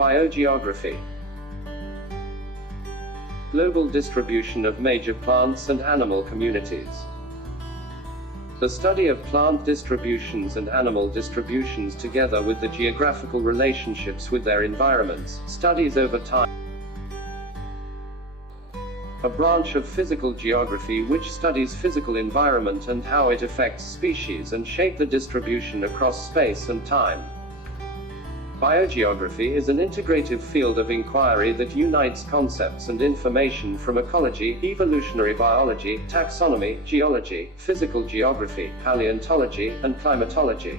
Biogeography. Global distribution of major plants and animal communities. The study of plant distributions and animal distributions together with the geographical relationships with their environments, studies over time. A branch of physical geography which studies physical environment and how it affects species and shape the distribution across space and time. Biogeography is an integrative field of inquiry that unites concepts and information from ecology, evolutionary biology, taxonomy, geology, physical geography, paleontology, and climatology.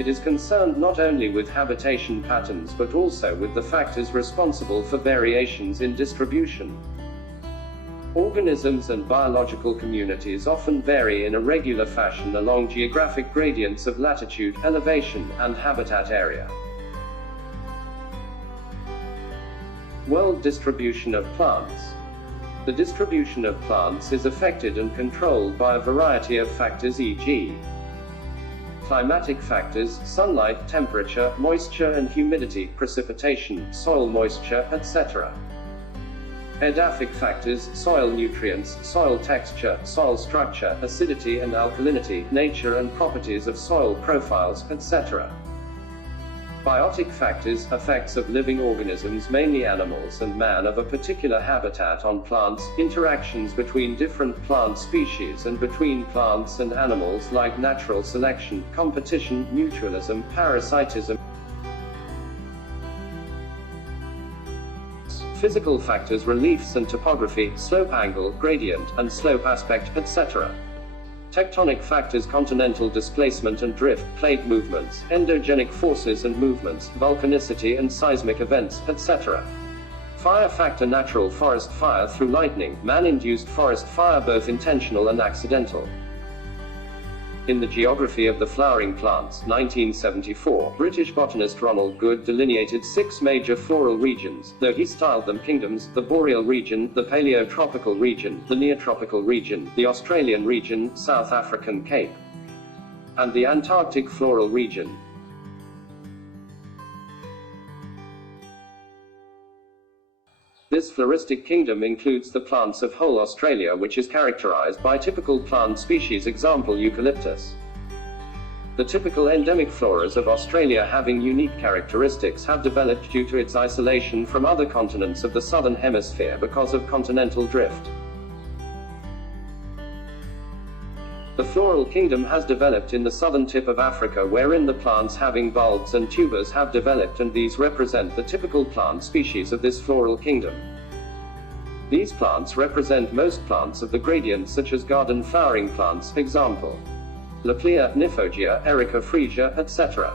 It is concerned not only with habitation patterns but also with the factors responsible for variations in distribution. Organisms and biological communities often vary in a regular fashion along geographic gradients of latitude, elevation, and habitat area. World distribution of plants. The distribution of plants is affected and controlled by a variety of factors, e.g. climatic factors, sunlight, temperature, moisture and humidity, precipitation, soil moisture, etc. Edaphic factors, soil nutrients, soil texture, soil structure, acidity and alkalinity, nature and properties of soil profiles, etc. Biotic factors, effects of living organisms, mainly animals and man, of a particular habitat on plants, interactions between different plant species and between plants and animals like natural selection, competition, mutualism, parasitism. Physical factors, reliefs and topography, slope angle, gradient, and slope aspect, etc. Tectonic factors, continental displacement and drift, plate movements, endogenic forces and movements, volcanicity and seismic events, etc. Fire factor, natural forest fire through lightning, man-induced forest fire, both intentional and accidental. In The Geography of the Flowering Plants, 1974, British botanist Ronald Good delineated 6 major floral regions, though he styled them kingdoms: the Boreal region, the Paleotropical region, the Neotropical region, the Australian region, South African Cape, and the Antarctic floral region. This floristic kingdom includes the plants of whole Australia, which is characterized by typical plant species, example eucalyptus. The typical endemic floras of Australia, having unique characteristics, have developed due to its isolation from other continents of the southern hemisphere because of continental drift. The floral kingdom has developed in the southern tip of Africa, wherein the plants having bulbs and tubers have developed, and these represent the typical plant species of this floral kingdom. These plants represent most plants of the gradient, such as garden flowering plants, example Loplea, Nymphogia, Erica freesia, etc.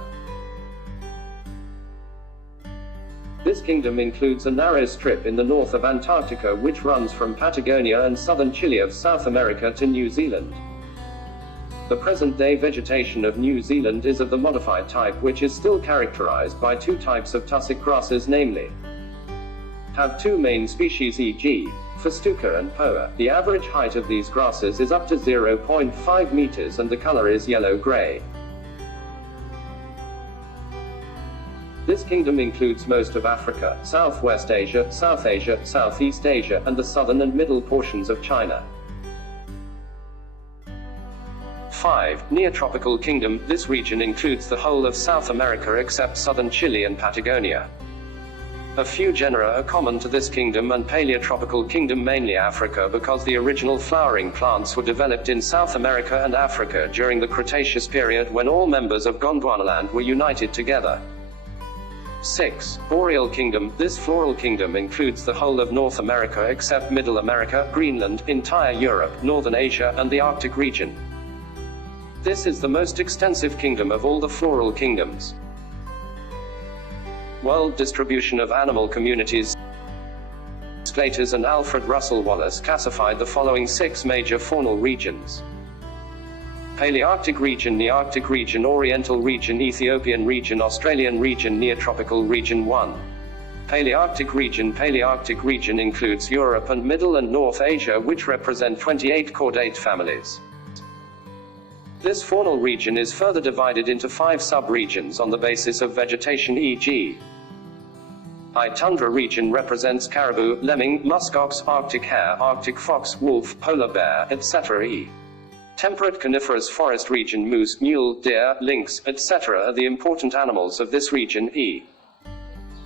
This kingdom includes a narrow strip in the north of Antarctica which runs from Patagonia and southern Chile of South America to New Zealand. The present-day vegetation of New Zealand is of the modified type, which is still characterized by 2 types of tussock grasses, namely, have 2 main species, e.g. Festuca and Poa. The average height of these grasses is up to 0.5 meters and the color is yellow-gray. This kingdom includes most of Africa, Southwest Asia, South Asia, Southeast Asia, and the southern and middle portions of China. 5. Neotropical kingdom. This region includes the whole of South America except southern Chile and Patagonia. A few genera are common to this kingdom and Paleotropical kingdom, mainly Africa, because the original flowering plants were developed in South America and Africa during the Cretaceous period, when all members of Gondwanaland were united together. 6. Boreal kingdom. This floral kingdom includes the whole of North America except Middle America, Greenland, entire Europe, Northern Asia, and the Arctic region. This is the most extensive kingdom of all the floral kingdoms. World distribution of animal communities. Sclater's and Alfred Russel Wallace classified the following 6 major faunal regions: Palearctic region, Nearctic region, Oriental region, Ethiopian region, Australian region, Neotropical region. 1. Palearctic region. Palearctic region includes Europe and Middle and North Asia, which represent 28 chordate families. This faunal region is further divided into 5 sub-regions on the basis of vegetation, e.g. I. Tundra region represents caribou, lemming, muskox, Arctic hare, Arctic fox, wolf, polar bear, etc. E. Temperate coniferous forest region moose, mule, deer, lynx, etc. are the important animals of this region. E.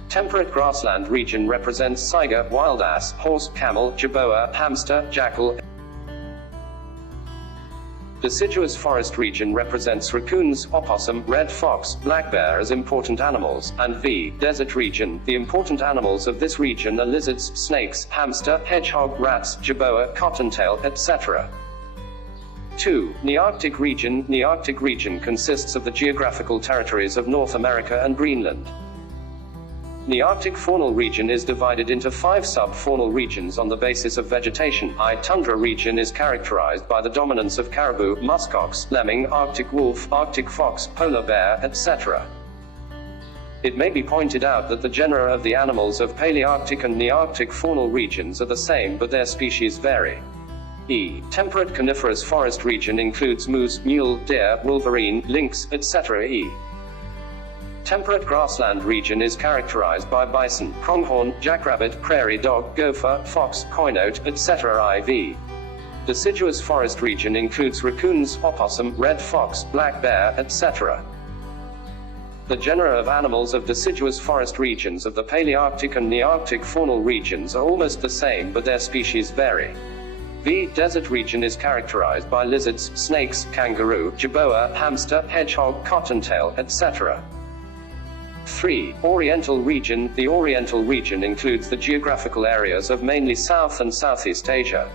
Temperate grassland region represents saiga, wild ass, horse, camel, jerboa, hamster, jackal. Deciduous forest region represents raccoons, opossum, red fox, black bear as important animals, and V. Desert region, the important animals of this region are lizards, snakes, hamster, hedgehog, rats, jerboa, cottontail, etc. 2. Nearctic region. Nearctic region consists of the geographical territories of North America and Greenland. Nearctic faunal region is divided into 5 sub-faunal regions on the basis of vegetation. I. Tundra region is characterized by the dominance of caribou, muskox, lemming, Arctic wolf, Arctic fox, polar bear, etc. It may be pointed out that the genera of the animals of Palearctic and Nearctic faunal regions are the same, but their species vary. E. Temperate coniferous forest region includes moose, mule, deer, wolverine, lynx, etc. E. Temperate grassland region is characterized by bison, pronghorn, jackrabbit, prairie dog, gopher, fox, coyote, etc. IV. Deciduous forest region includes raccoons, opossum, red fox, black bear, etc. The genera of animals of deciduous forest regions of the Palearctic and Nearctic faunal regions are almost the same, but their species vary. V. Desert region is characterized by lizards, snakes, kangaroo, jerboa, hamster, hedgehog, cottontail, etc. 3. Oriental region. The Oriental region includes the geographical areas of mainly South and Southeast Asia.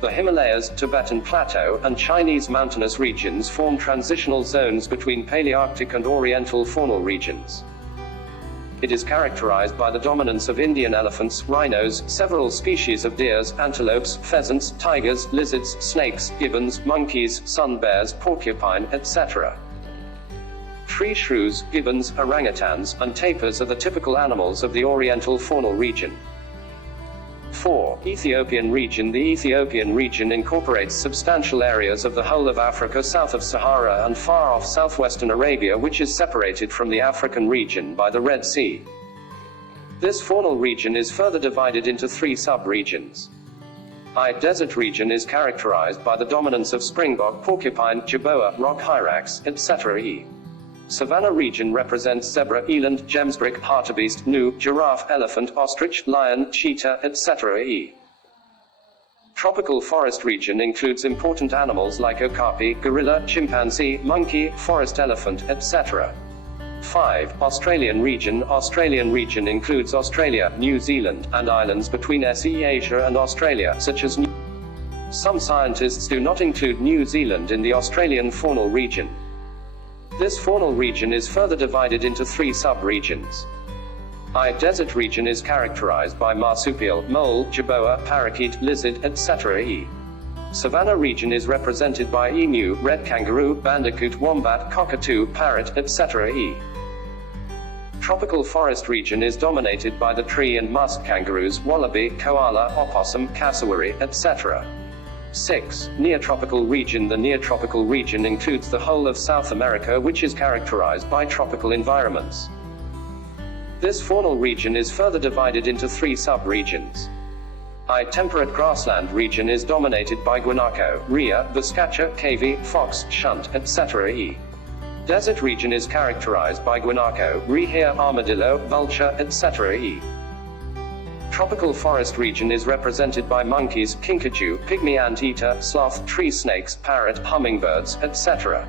The Himalayas, Tibetan Plateau, and Chinese mountainous regions form transitional zones between Palearctic and Oriental faunal regions. It is characterized by the dominance of Indian elephants, rhinos, several species of deers, antelopes, pheasants, tigers, lizards, snakes, gibbons, monkeys, sun bears, porcupine, etc. Tree shrews, gibbons, orangutans, and tapirs are the typical animals of the Oriental faunal region. 4. Ethiopian region. The Ethiopian region incorporates substantial areas of the whole of Africa south of Sahara and far off southwestern Arabia, which is separated from the African region by the Red Sea. This faunal region is further divided into 3 sub-regions. I. Desert region is characterized by the dominance of springbok, porcupine, jerboa, rock hyrax, etc. E. Savannah region represents zebra, eland, gemsbok, hartebeest, gnu, giraffe, elephant, ostrich, lion, cheetah, etc. E. Tropical forest region includes important animals like okapi, gorilla, chimpanzee, monkey, forest elephant, etc. 5. Australian region. Australian region includes Australia, New Zealand, and islands between SE Asia and Australia, such as Some scientists do not include New Zealand in the Australian faunal region. This faunal region is further divided into 3 sub-regions. I. Desert region is characterized by marsupial, mole, jerboa, parakeet, lizard, etc. E. Savannah region is represented by emu, red kangaroo, bandicoot, wombat, cockatoo, parrot, etc. E. Tropical forest region is dominated by the tree and musk kangaroos, wallaby, koala, opossum, cassowary, etc. 6. Neotropical region. The neotropical region includes the whole of South America, which is characterized by tropical environments. This faunal region is further divided into 3 sub-regions. I. Temperate grassland region is dominated by guanaco, rhea, boscacha, cavy, fox, shunt, etc. E. Desert region is characterized by guanaco, rhea, armadillo, vulture, etc. E. Tropical forest region is represented by monkeys, kinkajou, pygmy anteater, sloth, tree snakes, parrot, hummingbirds, etc.